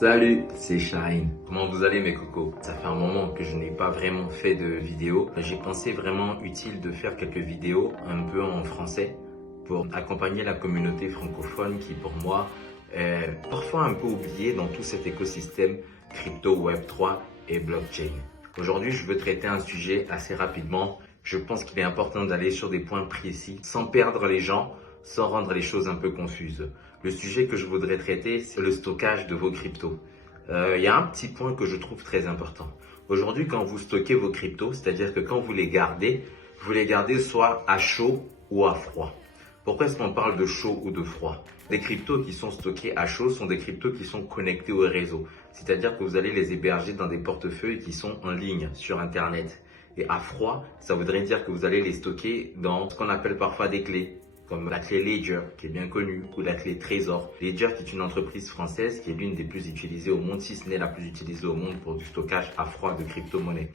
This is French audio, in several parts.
Salut, c'est Shine. Comment vous allez mes cocos? Ça fait un moment que je n'ai pas vraiment fait de vidéo. J'ai pensé vraiment utile de faire quelques vidéos un peu en français pour accompagner la communauté francophone qui pour moi est parfois un peu oubliée dans tout cet écosystème crypto, Web3 et blockchain. Aujourd'hui, je veux traiter un sujet assez rapidement. Je pense qu'il est important d'aller sur des points précis sans perdre les gens, sans rendre les choses un peu confuses. Le sujet que je voudrais traiter, c'est le stockage de vos cryptos. Il y a un petit point que je trouve très important. Aujourd'hui, quand vous stockez vos cryptos, c'est-à-dire que quand vous les gardez soit à chaud ou à froid. Pourquoi est-ce qu'on parle de chaud ou de froid? Les cryptos qui sont stockés à chaud sont des cryptos qui sont connectés au réseau. C'est-à-dire que vous allez les héberger dans des portefeuilles qui sont en ligne sur Internet. Et à froid, ça voudrait dire que vous allez les stocker dans ce qu'on appelle parfois des clés, comme la clé Ledger, qui est bien connue, ou la clé Trésor. Ledger, qui est une entreprise française qui est l'une des plus utilisées au monde, si ce n'est la plus utilisée au monde pour du stockage à froid de crypto-monnaies.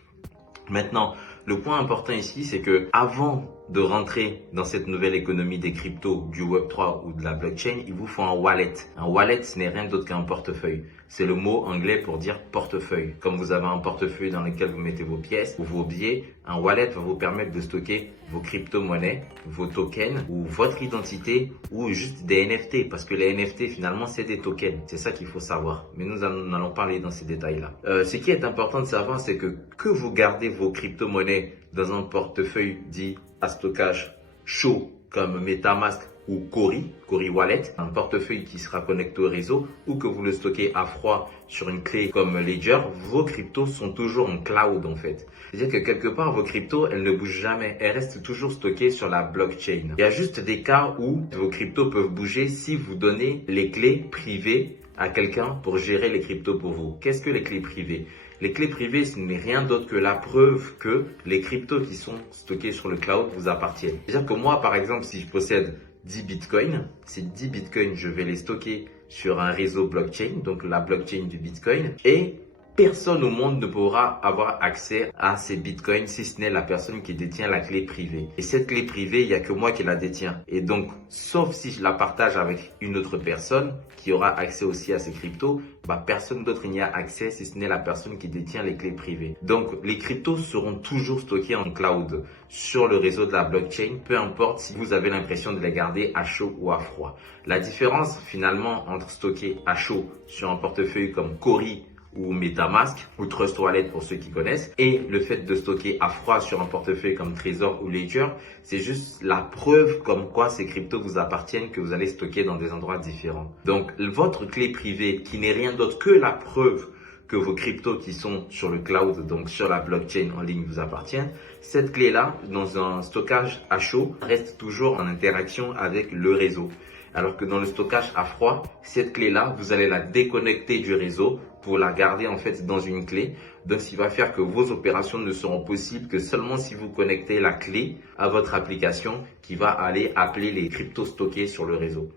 Maintenant, le point important ici, c'est que avant de rentrer dans cette nouvelle économie des cryptos, du Web3 ou de la blockchain, il vous faut un wallet. Un wallet, ce n'est rien d'autre qu'un portefeuille. C'est le mot anglais pour dire portefeuille. Comme vous avez un portefeuille dans lequel vous mettez vos pièces ou vos billets, un wallet va vous permettre de stocker vos crypto-monnaies, vos tokens ou votre identité ou juste des NFT. Parce que les NFT, finalement, c'est des tokens. C'est ça qu'il faut savoir. Mais nous allons parler dans ces détails-là. Ce qui est important de savoir, c'est que vous gardez vos crypto-monnaies dans un portefeuille dit à stockage chaud comme MetaMask ou Cori Wallet, un portefeuille qui sera connecté au réseau, ou que vous le stockez à froid sur une clé comme Ledger, vos cryptos sont toujours en cloud en fait. C'est-à-dire que quelque part, vos cryptos, elles ne bougent jamais, elles restent toujours stockées sur la blockchain. Il y a juste des cas où vos cryptos peuvent bouger si vous donnez les clés privées à quelqu'un pour gérer les cryptos pour vous. Qu'est-ce que les clés privées? Les clés privées, ce n'est rien d'autre que la preuve que les cryptos qui sont stockés sur le cloud vous appartiennent. C'est-à-dire que moi, par exemple, si je possède 10 bitcoins, ces 10 bitcoins, je vais les stocker sur un réseau blockchain, donc la blockchain du bitcoin, et personne au monde ne pourra avoir accès à ces bitcoins si ce n'est la personne qui détient la clé privée. Et cette clé privée, il n'y a que moi qui la détiens. Et donc, sauf si je la partage avec une autre personne qui aura accès aussi à ces cryptos, personne d'autre n'y a accès si ce n'est la personne qui détient les clés privées. Donc, les cryptos seront toujours stockés en cloud sur le réseau de la blockchain, peu importe si vous avez l'impression de les garder à chaud ou à froid. La différence finalement entre stocker à chaud sur un portefeuille comme Cori ou MetaMask ou Trust Wallet pour ceux qui connaissent, et le fait de stocker à froid sur un portefeuille comme Trésor ou Ledger, c'est juste la preuve comme quoi ces cryptos vous appartiennent, que vous allez stocker dans des endroits différents. Donc votre clé privée, qui n'est rien d'autre que la preuve que vos cryptos qui sont sur le cloud, donc sur la blockchain en ligne, vous appartiennent, cette clé-là, dans un stockage à chaud, reste toujours en interaction avec le réseau. Alors que dans le stockage à froid, cette clé-là, vous allez la déconnecter du réseau pour la garder en fait dans une clé. Donc, ce qui va faire que vos opérations ne seront possibles que seulement si vous connectez la clé à votre application qui va aller appeler les cryptos stockés sur le réseau.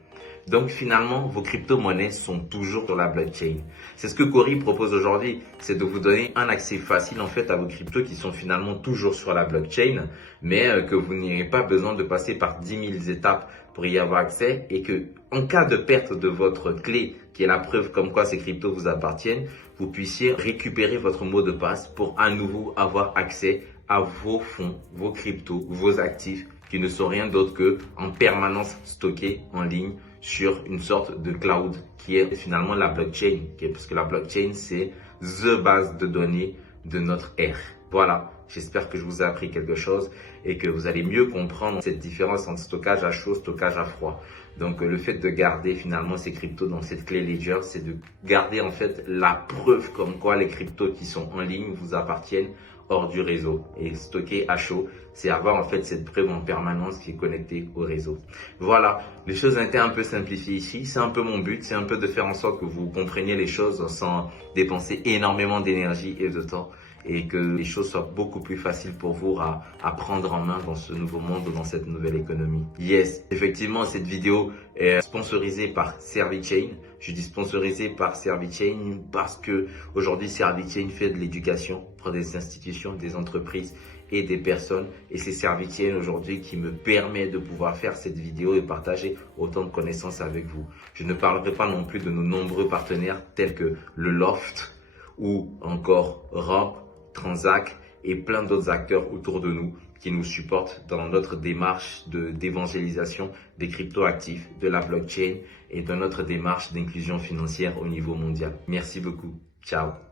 Donc finalement, vos crypto-monnaies sont toujours sur la blockchain. C'est ce que Cori propose aujourd'hui, c'est de vous donner un accès facile en fait à vos cryptos qui sont finalement toujours sur la blockchain, mais que vous n'ayez pas besoin de passer par 10 000 étapes pour y avoir accès, et que en cas de perte de votre clé, qui est la preuve comme quoi ces cryptos vous appartiennent, vous puissiez récupérer votre mot de passe pour à nouveau avoir accès à vos fonds, vos cryptos, vos actifs qui ne sont rien d'autre que en permanence stockés en ligne sur une sorte de cloud qui est finalement la blockchain, parce que la blockchain c'est the base de données de notre ère. Voilà, j'espère que je vous ai appris quelque chose et que vous allez mieux comprendre cette différence entre stockage à chaud, stockage à froid. Donc le fait de garder finalement ces cryptos dans cette clé Ledger, c'est de garder en fait la preuve comme quoi les cryptos qui sont en ligne vous appartiennent hors du réseau. Et stocker à chaud, c'est avoir en fait cette preuve en permanence qui est connectée au réseau. Voilà, les choses ont été un peu simplifiées ici. C'est un peu mon but, c'est un peu de faire en sorte que vous compreniez les choses sans dépenser énormément d'énergie et de temps, et que les choses soient beaucoup plus faciles pour vous à prendre en main dans ce nouveau monde ou dans cette nouvelle économie. Yes, effectivement, cette vidéo est sponsorisée par Servichain. Je dis sponsorisée par Servichain parce que aujourd'hui Servichain fait de l'éducation pour des institutions, des entreprises et des personnes. Et c'est Servitien aujourd'hui qui me permet de pouvoir faire cette vidéo et partager autant de connaissances avec vous. Je ne parlerai pas non plus de nos nombreux partenaires tels que le Loft ou encore Ramp, Transact et plein d'autres acteurs autour de nous qui nous supportent dans notre démarche d'évangélisation des cryptoactifs, de la blockchain et dans notre démarche d'inclusion financière au niveau mondial. Merci beaucoup. Ciao.